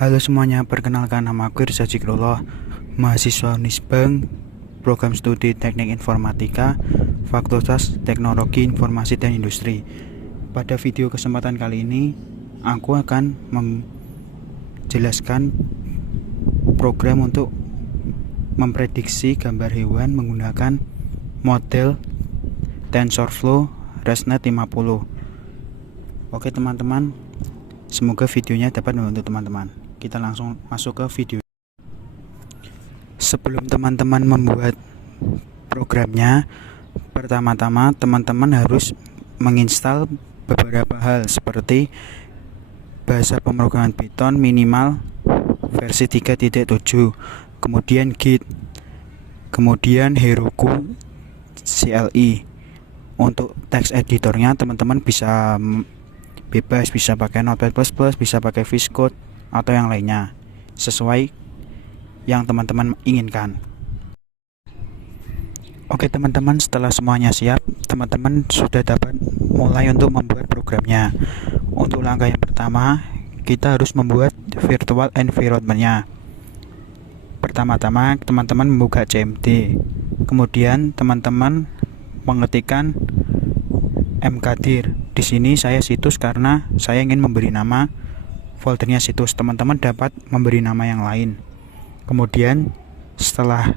Halo semuanya, perkenalkan nama aku Irsa Zikrullah, mahasiswa Unisbank, program studi Teknik Informatika, Fakultas Teknologi Informasi dan Industri. Pada video kesempatan kali ini, aku akan menjelaskan program untuk memprediksi gambar hewan menggunakan model TensorFlow ResNet 50. Oke teman-teman, semoga videonya dapat membantu teman-teman. Kita langsung masuk ke video. Sebelum teman-teman membuat programnya, pertama-tama teman-teman harus menginstal beberapa hal seperti bahasa pemrograman Python minimal versi 3.7, kemudian Git, kemudian Heroku CLI. Untuk text editornya teman-teman bisa bebas, bisa pakai Notepad++, bisa pakai VS Code atau yang lainnya sesuai yang teman-teman inginkan. Oke teman-teman, setelah semuanya siap, teman-teman sudah dapat mulai untuk membuat programnya. Untuk langkah yang pertama, kita harus membuat virtual environment-nya. Pertama-tama teman-teman membuka CMD, kemudian teman-teman mengetikkan mkdir. Di sini saya situs karena saya ingin memberi nama foldernya situs. Teman-teman dapat memberi nama yang lain. Kemudian setelah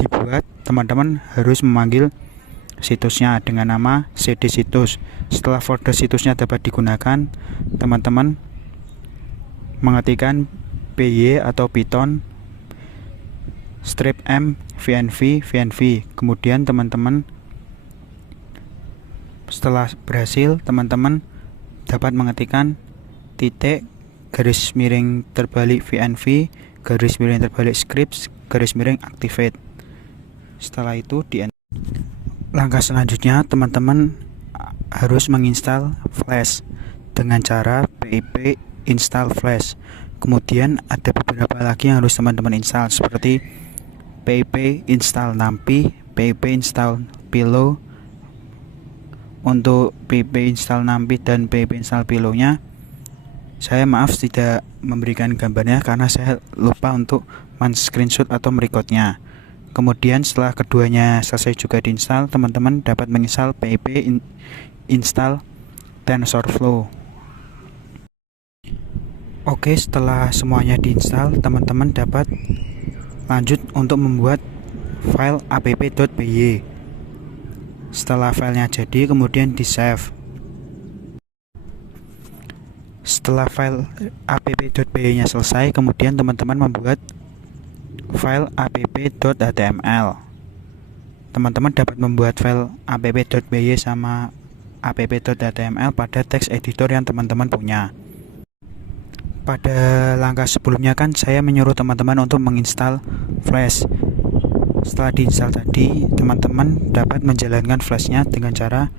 dibuat, teman-teman harus memanggil situsnya dengan nama cd situs. Setelah folder situsnya dapat digunakan, teman-teman mengetikkan py atau Python strip m vnv. Kemudian teman-teman setelah berhasil, teman-teman dapat mengetikkan titik garis miring terbalik vnv garis miring terbalik scripts garis miring activate. Setelah itu langkah selanjutnya teman-teman harus menginstal Flash dengan cara pip install Flash. Kemudian ada beberapa lagi yang harus teman-teman install seperti pip install numpy, pip install pillow. Untuk pip install numpy dan pip install pillow-nya saya maaf tidak memberikan gambarnya karena saya lupa untuk men-screenshot atau merecordnya. Kemudian setelah keduanya selesai juga diinstal, teman-teman dapat menginstal pip install TensorFlow. Oke, setelah semuanya diinstal, teman-teman dapat lanjut untuk membuat file app.py. Setelah filenya jadi, kemudian di save. Setelah file app.py nya selesai, kemudian teman-teman membuat file app.html. Teman-teman dapat membuat file app.py sama app.html pada text editor yang teman-teman punya. Pada langkah sebelumnya kan saya menyuruh teman-teman untuk menginstal Flash. Setelah diinstal tadi, teman-teman dapat menjalankan flashnya dengan cara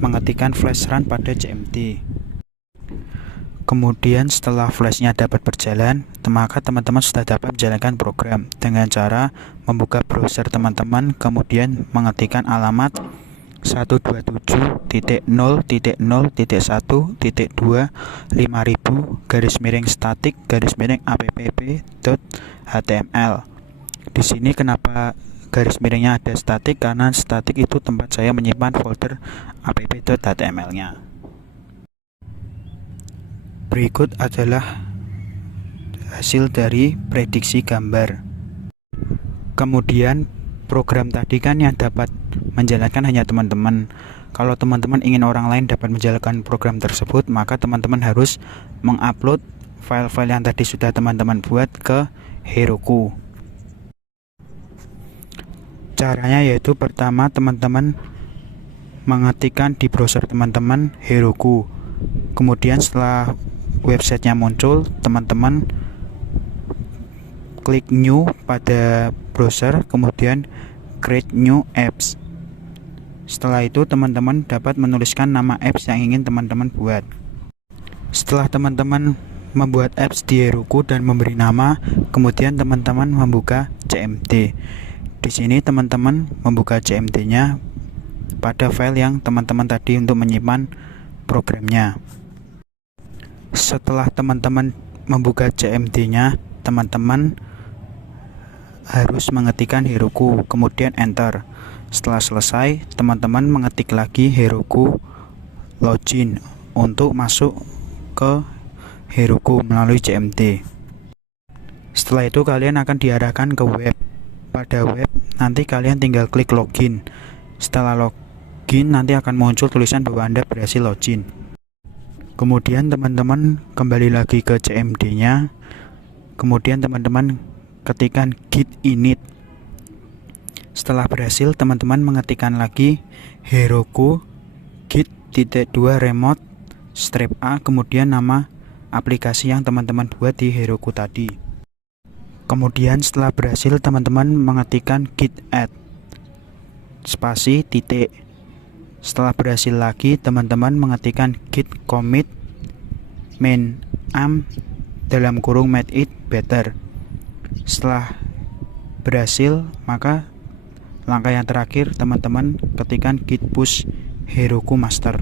mengetikkan flash run pada CMD. Kemudian setelah flashnya dapat berjalan, maka teman-teman sudah dapat menjalankan program dengan cara membuka browser teman-teman, kemudian mengetikkan alamat 127.0.0.1.2 garis miring static garis miring app.html. Di sini kenapa garis miringnya ada static? Karena static itu tempat saya menyimpan folder app.html-nya. Berikut adalah hasil dari prediksi gambar. Kemudian program tadi kan yang dapat menjalankan hanya teman-teman. Kalau teman-teman ingin orang lain dapat menjalankan program tersebut, maka teman-teman harus mengupload file-file yang tadi sudah teman-teman buat ke Heroku. Caranya yaitu pertama teman-teman mengetikkan di browser teman-teman Heroku. Kemudian setelah websitenya muncul, teman-teman klik new pada browser, kemudian create new apps. Setelah itu teman-teman dapat menuliskan nama apps yang ingin teman-teman buat. Setelah teman-teman membuat apps di Heroku dan memberi nama, kemudian teman-teman membuka CMD. Di sini teman-teman membuka CMD-nya pada file yang teman-teman tadi untuk menyimpan programnya. Setelah teman-teman membuka CMD-nya, teman-teman harus mengetikkan Heroku, kemudian enter. Setelah selesai, teman-teman mengetik lagi Heroku login untuk masuk ke Heroku melalui CMD. Setelah itu kalian akan diarahkan ke web. Pada web nanti kalian tinggal klik login. Setelah login nanti akan muncul tulisan bahwa Anda berhasil login. Kemudian teman-teman kembali lagi ke CMD-nya. Kemudian teman-teman ketikkan git init. Setelah berhasil, teman-teman mengetikkan lagi Heroku git.2 remote strip A, kemudian nama aplikasi yang teman-teman buat di Heroku tadi. Kemudian setelah berhasil, teman-teman mengetikkan git add spasi titik. Setelah berhasil lagi, teman-teman mengetikkan git commit main am dalam kurung make it better. Setelah berhasil, maka langkah yang terakhir teman-teman ketikkan git push Heroku master.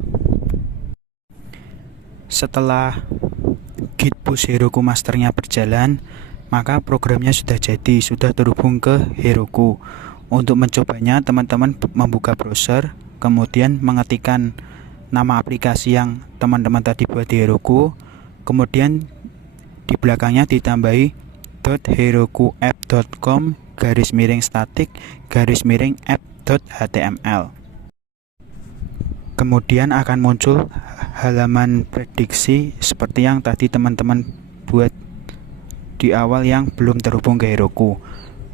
Setelah git push Heroku masternya berjalan, maka programnya sudah jadi, sudah terhubung ke Heroku. Untuk mencobanya, teman-teman membuka browser, kemudian mengetikkan nama aplikasi yang teman-teman tadi buat di Heroku, kemudian di belakangnya ditambahi .herokuapp.com /static /app.html. Kemudian akan muncul halaman prediksi seperti yang tadi teman-teman buat di awal yang belum terhubung ke Heroku.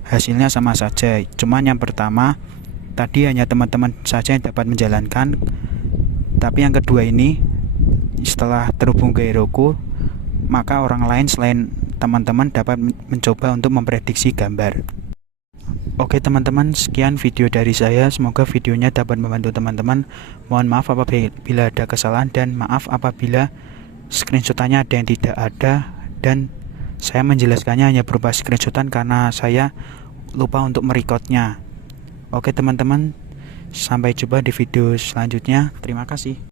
Hasilnya sama saja, cuman yang pertama tadi hanya teman-teman saja yang dapat menjalankan, tapi yang kedua ini setelah terhubung ke Heroku, maka orang lain selain teman-teman dapat mencoba untuk memprediksi gambar. Oke teman-teman, sekian video dari saya. Semoga videonya dapat membantu teman-teman. Mohon maaf apabila ada kesalahan, dan maaf apabila screenshotannya ada yang tidak ada, dan saya menjelaskannya hanya berupa screenshotan karena saya lupa untuk merecordnya. Oke teman-teman, sampai jumpa di video selanjutnya. Terima kasih.